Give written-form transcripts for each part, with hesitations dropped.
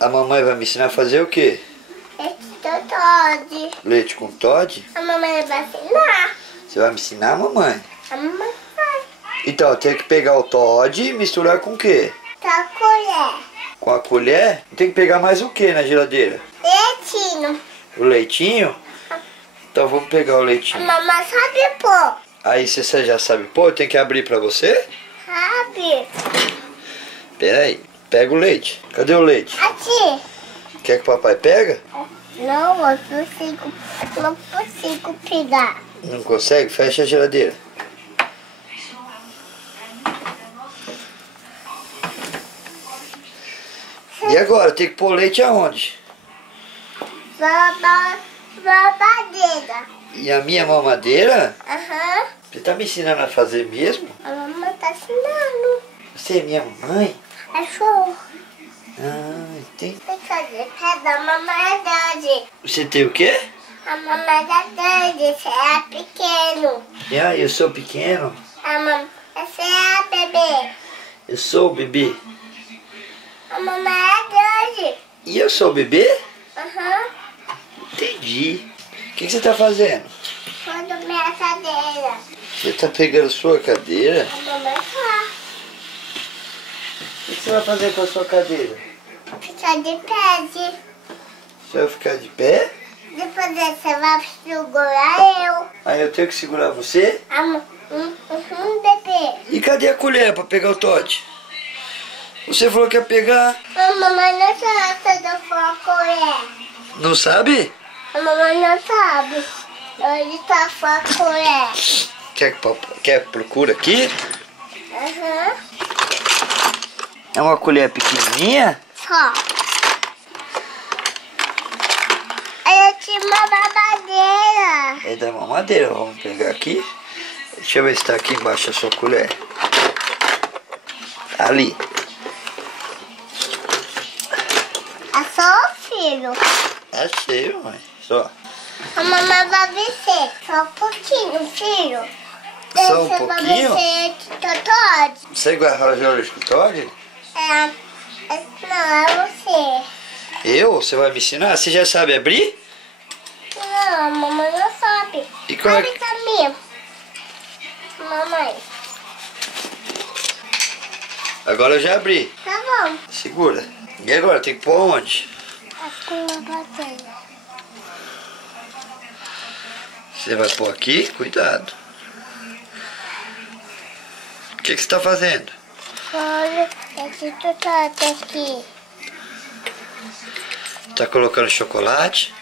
A mamãe vai me ensinar a fazer o quê? Leite com Toddy. Leite com Toddy? A mamãe vai ensinar. Você vai me ensinar, mamãe? A mamãe vai. Então, eu tenho que pegar o Toddy e misturar com o quê? Com a colher. Com a colher? Tem que pegar mais o quê na geladeira? Leitinho. O leitinho? Então vamos pegar o A leitinho. mamãe sabe pôr. Aí você já sabe pôr? Eu tenho que abrir pra você? Sabe? Pera aí, pega o leite. Cadê o leite? Aqui. Quer que o papai pega? Não, eu não consigo pegar. Não consegue? Fecha a geladeira. E agora? Tem que pôr leite aonde? Babadeira. E a minha mamadeira? Aham. Você tá me ensinando a fazer mesmo? A mamãe tá ensinando. Você é minha mãe? Cachorro. Ah, entendi. Tem que fazer pedra. A mamãe é grande. Você tem o quê? A mamãe é grande. Você é pequeno. Ah, eu sou pequeno. A mamãe, você é bebê. Eu sou o bebê. A mamãe é grande. E eu sou o bebê? Aham. Entendi. O que você tá fazendo? Quando minha cadeira. Você tá pegando sua cadeira? A mamãe tá. O que você vai fazer com a sua cadeira? Fica de pé. Você vai ficar de pé? Depois você vai segurar eu. Aí eu tenho que segurar você? Bebê. E cadê a colher pra pegar o Toddy? Você falou que ia pegar. A mamãe não sabe fazer com colher. Não sabe? A mamãe não sabe. Ele tá com a colher. Quer procura aqui? Aham. É uma colher pequenininha? Só. Aí eu tinha uma babadeira. É da mamadeira. Vamos pegar aqui. Deixa eu ver se tá aqui embaixo a sua colher. Ali. É só o filho. Achei, mãe. Só. A mamãe vai descer. Só um pouquinho, filho. Só um Você pouquinho? vai descer Totode. Você guarda o Toddy? Não, é você. Eu? Você vai me ensinar? Você já sabe abrir? Não, a mamãe não sabe. E como é Abre que... pra mim. Mamãe. Agora eu já abri. Tá bom. Segura. E agora? Tem que pôr onde? Aqui uma bateria. Você vai pôr aqui? Cuidado. O que você tá fazendo? Olha, esse Totode aqui. Tá colocando chocolate?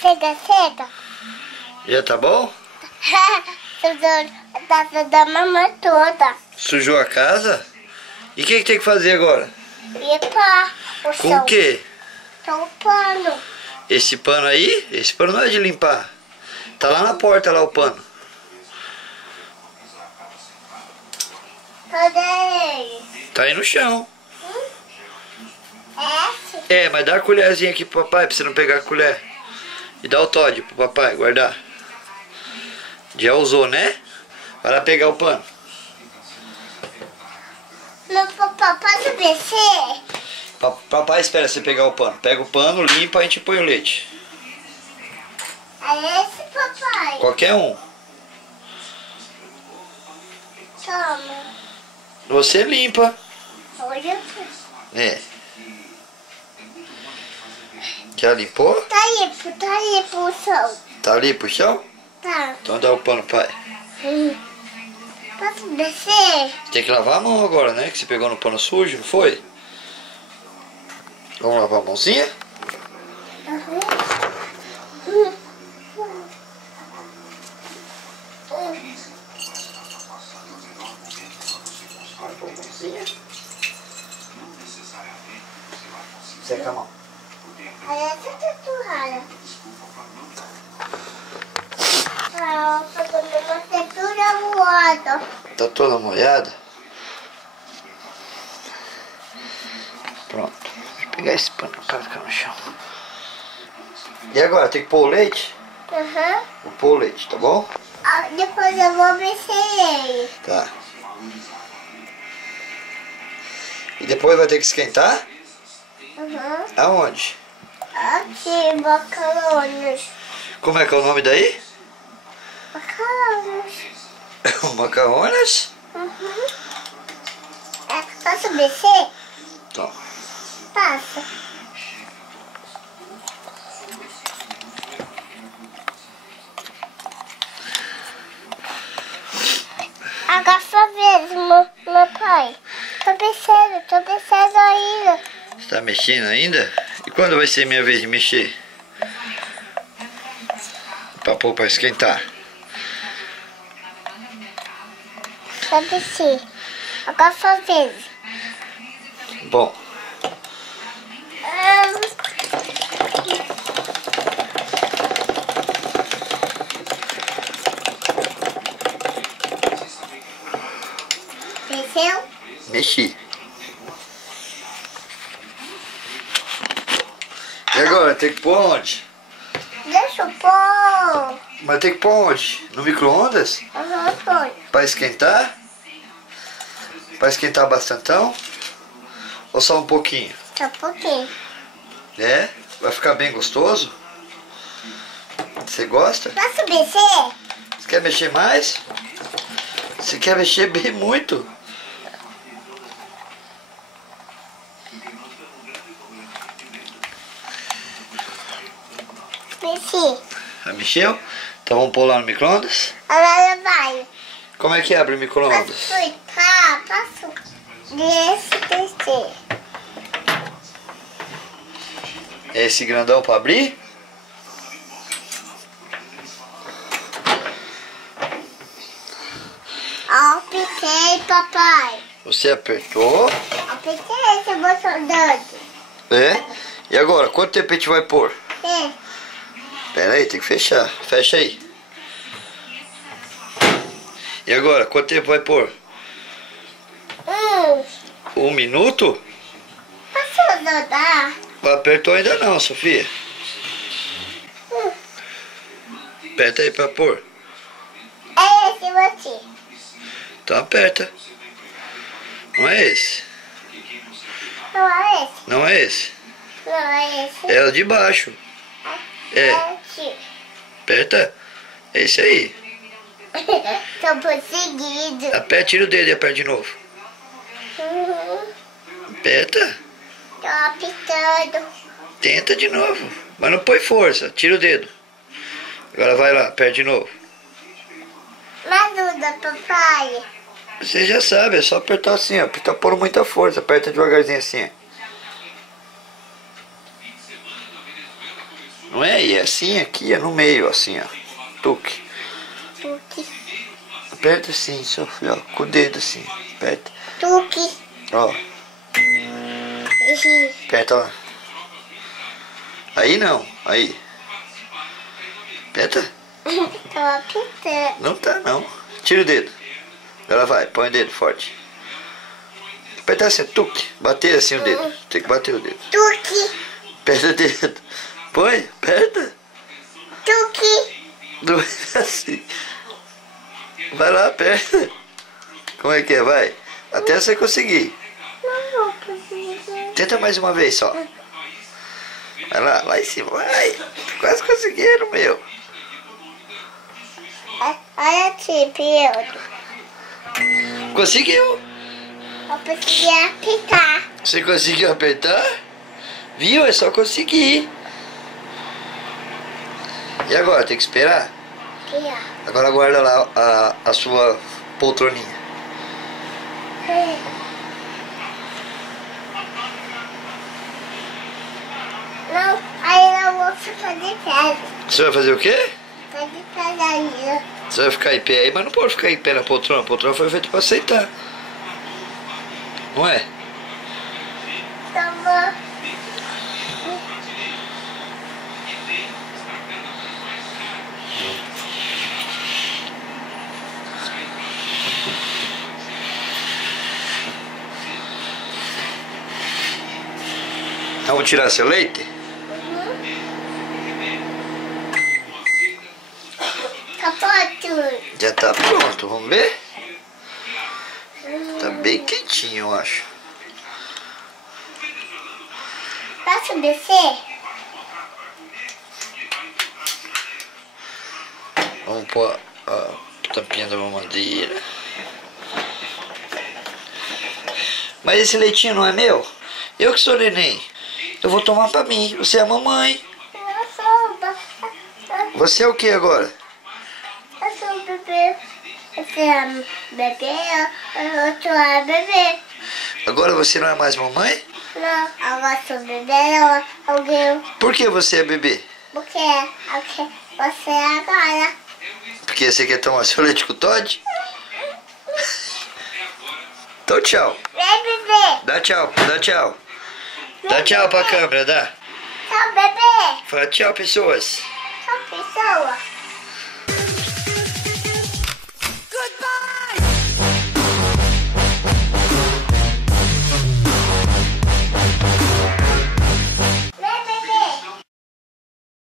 Chega. Já tá bom? Da mamãe toda. Sujou a casa? E o que tem que fazer agora? Limpar o Com chão. o quê? Com o pano. Esse pano aí? Esse pano não é de limpar. Tá lá na porta lá o pano. Cadê ele? Tá aí no chão. Esse? É, mas dá a colherzinha aqui pro papai pra você não pegar a colher. E dá o Toddy pro papai guardar. Já usou, né? Vai lá pegar o pano. Não, papai, pode descer? Papai espera você pegar o pano. Pega o pano, limpa, a gente põe o leite. É esse, papai. Qualquer um. Toma. Você limpa. Olha. É. Já limpou? Tá limpo o chão. Tá limpo o chão? Tá. Então dá o pano, pai. Posso descer? Tem que lavar a mão agora, né? Que você pegou no pano sujo, não foi? Vamos lavar a mãozinha? Lava a mãozinha. Seca a mão. Aí essa textura. Ah, eu tô fazendo uma textura voada. Tá toda molhada? Pronto. Vou pegar esse pano pra ficar no chão. E agora, tem que pôr o leite? Aham. Vou pôr o leite, tá bom? Depois eu vou mexer ele. Tá. E depois vai ter que esquentar? Uhum. Aonde? Aqui, macarrões. Como é que é o nome daí? Macarrões. Macarronas? Uhum. Posso mexer? Então. Passa. Agora sua vez, meu pai. Tô mexendo ainda. Você tá mexendo ainda? E quando vai ser minha vez de mexer? Pra pôr pra esquentar. Tô mexendo. Agora sua vez. Bom. Mexeu? Mexi. E agora, tem que pôr onde? Deixa eu pôr. Mas tem que pôr onde? No micro-ondas? Uhum, foi. Pra esquentar? Pra esquentar bastantão? Ou só um pouquinho? Só um pouquinho. É? Vai ficar bem gostoso? Você gosta? Posso mexer? Você quer mexer mais? Você quer mexer bem muito? Mexi. Já mexeu? Então vamos pôr lá no micro-ondas? Agora vai. Como é que abre o Posso micro-ondas? explicar? Posso descer. É esse grandão pra abrir? Apertei, papai. Você apertou. Apertei esse botão dando. É? E agora, quanto tempo a gente vai pôr? É. Pera aí, tem que fechar. Fecha aí. E agora, quanto tempo vai pôr? 1 minuto? Posso rodar? Apertou ainda não, Sofia. Aperta aí pra pôr. É esse você. Então aperta. Não é esse. Não é esse. Não é esse. Não é esse. É o de baixo. É. Esse. Aperta. É esse aí. Tô conseguindo. Aperta, tira o dedo e aperta de novo. Aperta. Tô apertando. Tenta de novo. Mas não põe força. Tira o dedo. Agora vai lá, aperta de novo. Me ajuda, papai. Você já sabe, é só apertar assim, ó. Apertar por muita força. Aperta devagarzinho assim, ó. Não é? E é assim aqui, é no meio, assim, ó. Tuque. Tuque. Aperta assim, Sofia, ó. Com o dedo assim. Aperta. Tuque. Ó. Aperta lá. Aí não, aí. Aperta. Tô apertando. Não tá não. Tira o dedo. Agora vai, põe o dedo forte. Apertar assim, tuque. Bater assim o dedo. Tem que bater o dedo. Tuque. Aperta o dedo. Põe, aperta. Tuque. Não é assim. Vai lá, aperta. Como é que é? Vai. Até você conseguir. Não vou conseguir. Tenta mais uma vez só. Vai lá, lá em cima. Vai. Quase conseguiram, meu. Olha aqui, Pedro. Conseguiu. Eu consegui apertar. Você conseguiu apertar? Viu? É só conseguir. E agora? Tem que esperar? Aqui, ó. Agora guarda lá a sua poltroninha. Não, aí eu vou ficar de pé. Você vai fazer o quê? Ficar de pé aí. Você vai ficar em pé aí, mas não pode ficar em pé na poltrona. A poltrona foi feita pra aceitar. Não é? Então vou. Então vou tirar seu leite? Capote. Já tá pronto, vamos ver? Tá bem quentinho, eu acho. Posso descer? Vamos pôr a tampinha da mamadeira. Mas esse leitinho não é meu? Eu que sou neném. Eu vou tomar pra mim. Você é a mamãe. Eu sou Você é o que agora? Eu sou o bebê. Você é bebê, eu sou a bebê. Agora você não é mais mamãe? Não, agora sou bebê, alguém. Por que você é bebê? Porque você é agora. Porque você quer tomar seu leite com o Todd? Então tchau. Vem, bebê. Dá tchau, dá tchau. Dá tchau pra câmera, dá. Tchau, bebê. Fala tchau, pessoas. Tchau, pessoa.